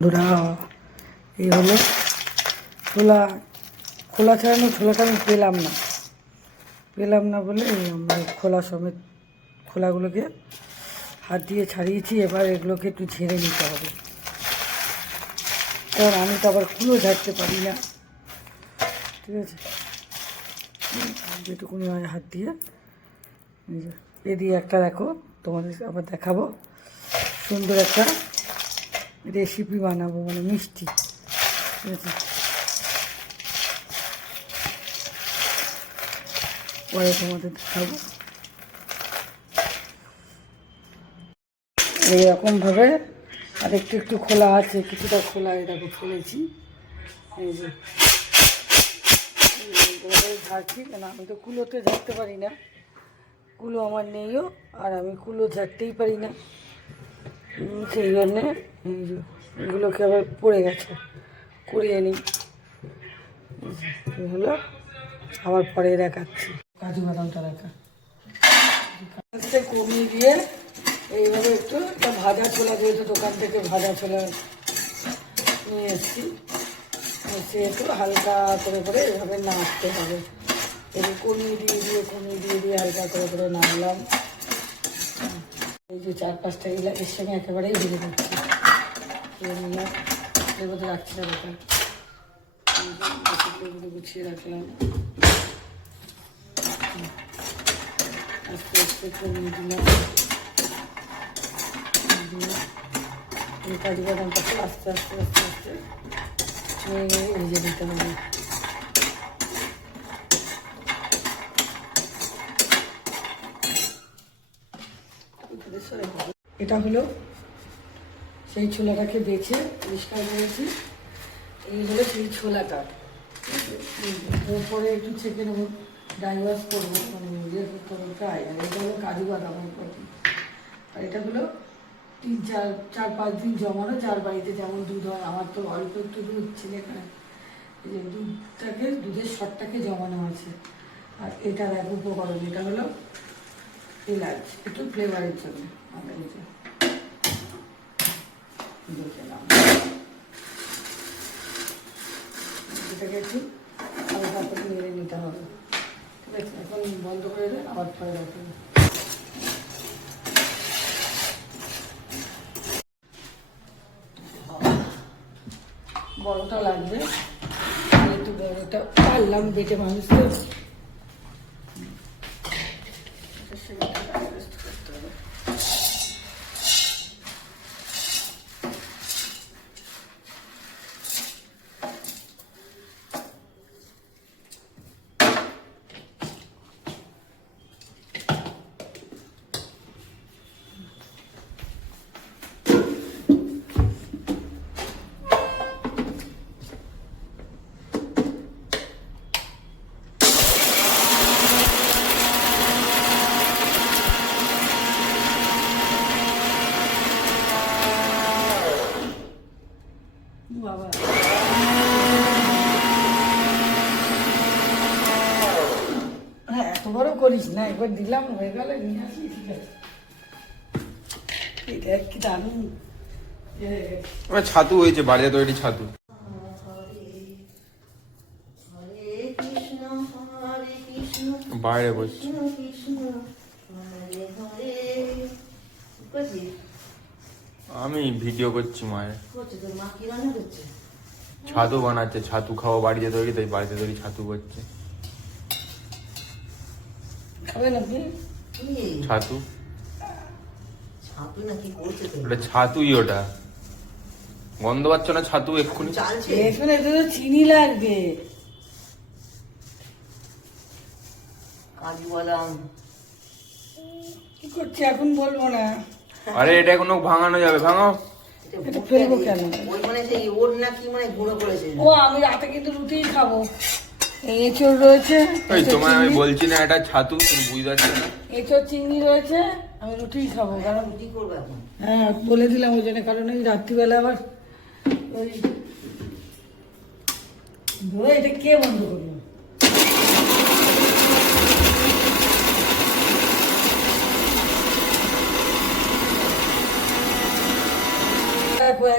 বন্ধুরা, এই হলো ছোলা। খোলা ছাড়ানো ছোলাটা আমি পেলাম না বলে আমরা খোলা সমেত খোলাগুলোকে হাত দিয়ে ছাড়িয়েছি। এবার এগুলোকে একটু ঝেড়ে নিতে হবে, কারণ আমি তো আবার কুলো ঝাড়তে পারি না। ঠিক আছে, যেটুকুনি হয় হাত দিয়ে। এ দিয়ে একটা দেখো, তোমাদের আবার দেখাবো, সুন্দর একটা রেসিপি বানাবো, মানে মিষ্টি। ঠিক আছে, পরে তোমাদের দেখাবো। এইরকমভাবে আর একটু খোলা আছে, কিছুটা খোলা দেখো ফেলেছি। এই যে ঝাড়ছি, কেন আমি তো কুলোতে ঝাড়তে পারি না, কুলো আমার নেইও, আর আমি কুলো ঝাড়তেই পারি না। সেই জন্যে এই যে এগুলোকে আবার পড়ে গেছে, কুড়িয়ে নিই। হলো, আবার পরে দেখাচ্ছি। কাজু বাদামটা দেখা কমিয়ে দিয়ে এইভাবে একটু একটা ভাজা ছোলা, যেহেতু দোকান থেকে ভাজা ছোলা নিয়ে এসেছি, সে একটু হালকা করে এভাবে নাড়তে হবে। এবার কমিয়ে দিয়ে হালকা করে নাড়লাম। এই যে 4-5টা এর সঙ্গে একেবারেই ভেজে দিচ্ছি, নিলাম। এর মধ্যে রাখছি না, দোকান গুছিয়ে রাখলাম। আস্তে কমিয়ে দিলাম। এই কাজু বাদামটাকে আস্তে ভেজে দিতে হবে। এটা হলো সেই ছোলাটাকে বেছে পরিষ্কার করেছি। এই হলো সেই ছোলাটা। এরপরে একটু ছেঁকে নেবো, ড্রাই ওয়াশ করবো, মানে ইয়ে করবো ফ্রাই। আর এটা হলো কাজু বাদাম। আর এটা হলো 3-4-5 দিন জমানো, যার বাড়িতে যেমন দুধ হয়। আমার তো অল্প একটু দুধ ছিল এখানে, এই যে দুধের শটটাকে জমানো আছে। আর এটা দেখো উপকরণ, এটা হলো এলাচ, একটু ফ্লেভারের জন্য। এটাকে একটু হালকা করে নেড়ে নিতে হবে। ঠিক আছে, এখন বন্ধ করে দেয়, আবার পরে রাখবেন। বড়টা লাগবে, একটু বড়টা পারলাম বেটে, মানুষ তো বাবা। হ্যাঁ, এত বড় করিস না, একবার দিলাম হয়ে গেল, নিয়ে আসি। ঠিক আছে, এটা কি দারুণ ছাতু হয়েছে, বাড়িতে তৈরি ছাতু। বাইরে বসছি, আমি ভিডিও করছি মায়ের। ছাতু বানাচ্ছে, ছাতু খাওয়া বাড়িতে তৈরি, তাই বাড়িতে তৈরি ছাতু করছে। ছাতু ওটা ছাতুই, ওটা গন্ধ পাচ্ছ না? ছাতু এক্ষুনি চিনি লাগবে। কাজু বাদাম কি করছি এখন বলবো না। আরে এটা এখনো ভাঙানো যাবে, ভাঙাও। এটা ফেলবো কেন? ওই মানে সেই ওর না কি মানে গুঁড়ো করেছে। ও, আমি রাতে কিন্তু রুটিই খাবো। এঁচড় রয়েছে, এই তোমায় আমি বলছি না এটা ছাতু, তুমি বুঝতে পারছো না? এঁচড় চিংড়ি রয়েছে, আমি রুটিই খাবো। কারণ রুটি করবো এখন। হ্যাঁ, বলে দিলাম ওই জন্য, কারণ ওই রাত্রিবেলা আবার ওই এটা কে বন্ধ করলো?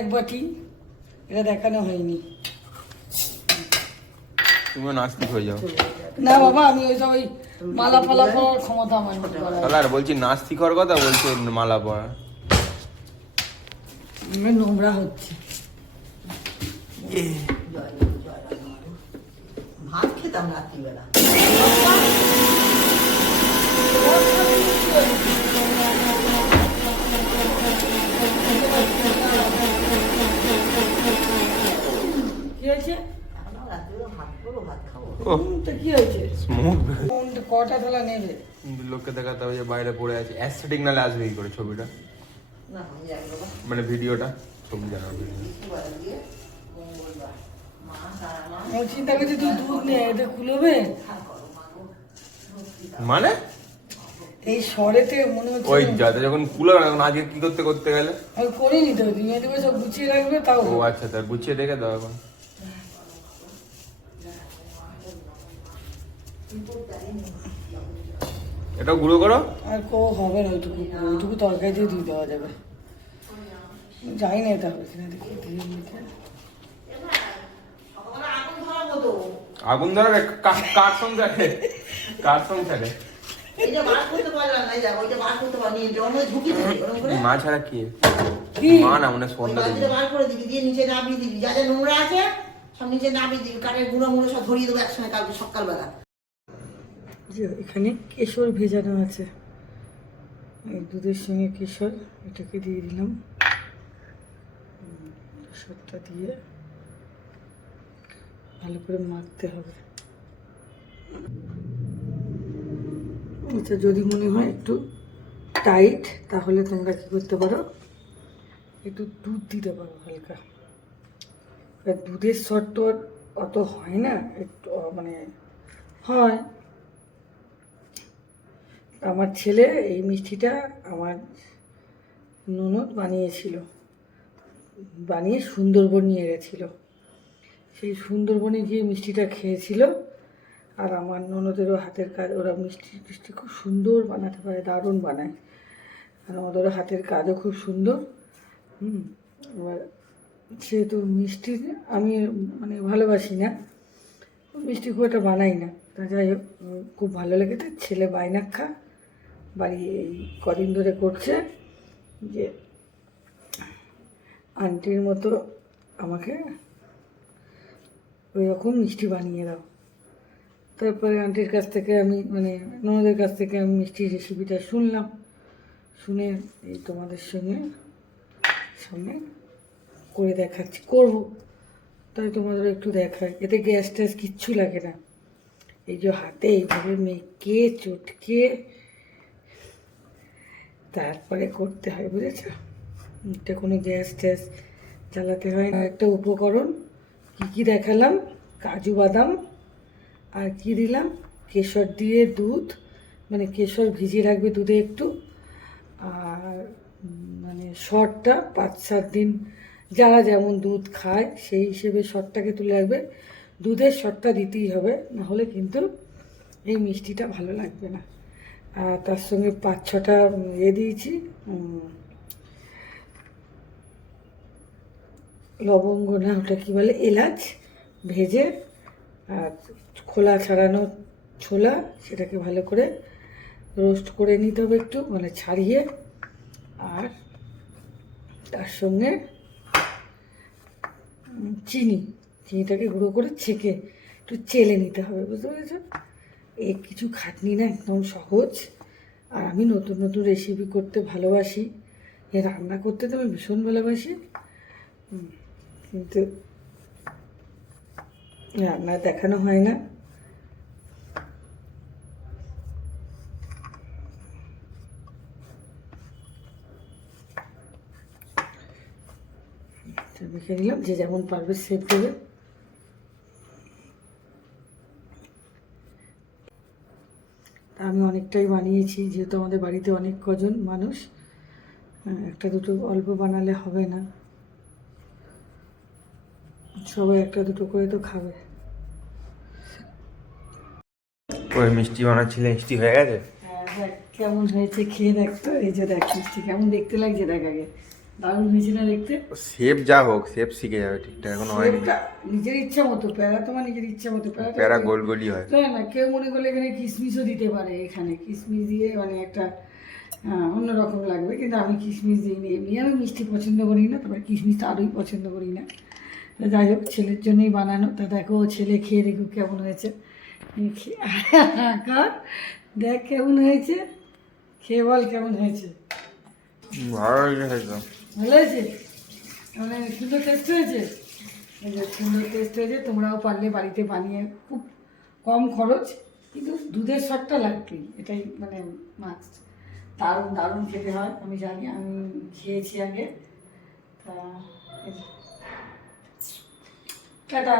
এক বাটি এটা দেখানো হয়নি। তুমিও নাস্তিক হয়ে যাও। না বাবা, আমি ওই মালা ফালা পরার ক্ষমতা আমার নেই। তাহলে আর বলছি নাস্তিক হওয়ার কথা, বলছে মালা পরা। নোংরা হচ্ছে। ভাত খেতাম রাত্রিবেলা। কি হয়েছে? এখনো রাত্রিবেলা ভাত করবো, ভাত খাবো। তো কি হয়েছে? স্মোক কটা থালা নেবে? লোককে দেখাতে হবে যে বাইরে পড়ে আছে। অ্যাস্থেটিক নালে আসবে কি করে ছবিটা, না আমি যাই বাবা, মানে ভিডিওটা, ছবি জানাবে। বৃষ্টিবাদল দিয়ে মঙ্গলবার মা তারা মা আমি চিন্তা করছি তুই দুধ নে, এটা খুলবে। খা করো মা গো। মানে এই স্বরেতে মনে হচ্ছে ওই যাতে যখন কুলো না তখন আজকে কি করতে গেলে আমি করিনি তো। তুমি এদিকে সব গুছিয়ে রাখবে তাও। ও আচ্ছা, তা গুছিয়ে রেখে দাও এখন। এটা গুঁড়ো করো। আর হবে না ওইটুকু তরকারি দিয়ে দিয়ে দেওয়া যাবে। যাই না এটা হবে কিনা, দেখি দিয়ে নিতে। ওরা আগুন ধরাবো তো। আগুন ধরার কার সংসারে, কার সংসারে এই যে বার করতে পারলাম না, এই দেখো, ওইটা বার করতে পারিনি, জন্য ঝুঁকি দিবি ওরকম করে। মা ছাড়া কি কি? মা না মনে ওই সন্ধ্যা বালতিটা দিবি। বার করে দিবি, দিয়ে নিচে নামিয়ে দিবি, যা যা নোংরা আছে সব নিচে নামিয়ে দিবি, কাঠের গুঁড়ো মুড়ো সব ধরিয়ে দেবো একসঙ্গে কালকে সকালবেলা। যে এখানে কেশর ভেজানো আছে, এই দুধের সঙ্গে কেশর, এটাকে দিয়ে দিলাম। কেশরটা দিয়ে ভালো করে মাখতে হবে। আচ্ছা, যদি মনে হয় একটু টাইট, তাহলে তোমরা কি করতে পারো, একটু দুধ দিতে পারো হালকা। এবার দুধের শর্ট তো আর অত হয় না, একটু মানে হয়। আমার ছেলে এই মিষ্টিটা আমার ননদ বানিয়েছিল, বানিয়ে সুন্দরবন নিয়ে গেছিল। সেই সুন্দরবনে গিয়ে মিষ্টিটা খেয়েছিল। আর আমার ননদেরও হাতের কাজ, ওরা মিষ্টি খুব সুন্দর বানাতে পারে, দারুণ বানায়। আর ওদেরও হাতের কাজও খুব সুন্দর। এবার সেহেতু মিষ্টি আমি মানে ভালোবাসি না, মিষ্টি খুব একটা বানাই না। তা যাই হোক, খুব ভালো লেগেছে। ছেলে বাইনাক্ষা বাড়ি এই কদিন ধরে করছে যে আন্টির মতো আমাকে ওই রকম মিষ্টি বানিয়ে দাও। তারপরে আন্টির কাছ থেকে আমি মানে ননদের কাছ থেকে আমি মিষ্টির রেসিপিটা শুনলাম, শুনে এই তোমাদের সামনে করে দেখাচ্ছি, করব। তাই তোমাদের একটু দেখায়, এতে গ্যাস ট্যাস কিচ্ছু লাগে না। এই যে হাতে এইভাবে মেখে চটকে তারপরে করতে হয়, বুঝেছ? এটা কোনো গ্যাস ট্যাস জ্বালাতে হয় না। একটা উপকরণ কী কী দেখালাম, কাজু বাদাম আর কি দিলাম, কেশর দিয়ে দুধ, মানে কেশর ভিজিয়ে রাখবে দুধে একটু। আর মানে শর্টটা 5-7 দিন যারা যেমন দুধ খায় সেই হিসেবে শর্টটাকে তুলে রাখবে। দুধের শর্টটা দিতেই হবে, নাহলে কিন্তু এই মিষ্টিটা ভালো লাগবে না। আর তার সঙ্গে 5-6টা দিয়েছি লবঙ্গ, না ওটা কী বলে, এলাচ ভেজে, আর খোলা ছাড়ানো ছোলা, সেটাকে ভালো করে রোস্ট করে নিতে হবে একটু, মানে ছাড়িয়ে। আর তার সঙ্গে চিনিটাকে গুঁড়ো করে ছেঁকে একটু চেলে নিতে হবে, বুঝতে পেরেছ? এ কিছু খাটনি না, একদম সহজ। আর আমি নতুন নতুন রেসিপি করতে ভালোবাসি, রান্না করতে তো আমি ভীষণ ভালোবাসি, কিন্তু রান্না দেখানো হয় না। মেখে নিলাম, যে যেমন পারবে শেপ দেবে। আমি অনেকটাই বানিয়েছি, যেহেতু আমাদের বাড়িতে অনেক কজন মানুষ, একটা দুটো অল্প বানালে হবে না, সবাই একটা দুটো করে তো খাবে। ওই মিষ্টি বানাচ্ছিলে, মিষ্টি হয়ে গেছে? দেখ কেমন হয়েছে, খেয়ে দেখ তো। এই যে দেখ মিষ্টি কেমন দেখতে লাগছে, দেখ আগে দারুণ হয়েছে না দেখতে। শেপ যা হোক শেপ শিখে যাবে ঠিকঠাক এখন হয়নি। শেপটা নিজের ইচ্ছা মতো, প্যারা তোমার নিজের ইচ্ছা মতো প্যারা গোল গোলই হয়। তাই না, কেউ মনে করলে এখানে কিশমিশও দিতে পারে, এখানে কিশমিশ দিয়ে মানে একটা অন্যরকম লাগবে, কিন্তু আমি কিশমিশ দিইনি। এমনি আমি মিষ্টি পছন্দ করি না, তবে কিশমিশটা আরোই পছন্দ করি না। তা যাই হোক, ছেলের জন্যই বানানো। তা দেখো ছেলে খেয়ে দেখো কেমন হয়েছে। কার দেখ কেমন হয়েছে, খেয়ে বল কেমন হয়েছে। ভালো হয়েছে। ভালো হয়েছে, মানে সুন্দর টেস্ট হয়েছে। এই যে সুন্দর টেস্ট হয়েছে, তোমরাও পারলে বাড়িতে বানিয়ে, খুব কম খরচ, কিন্তু দুধের স্বাদটা লাগবেই, এটাই মানে মাস্ট। দারুণ দারুণ খেতে হয়, আমি জানি, আমি খেয়েছি আগে। তা টাটা।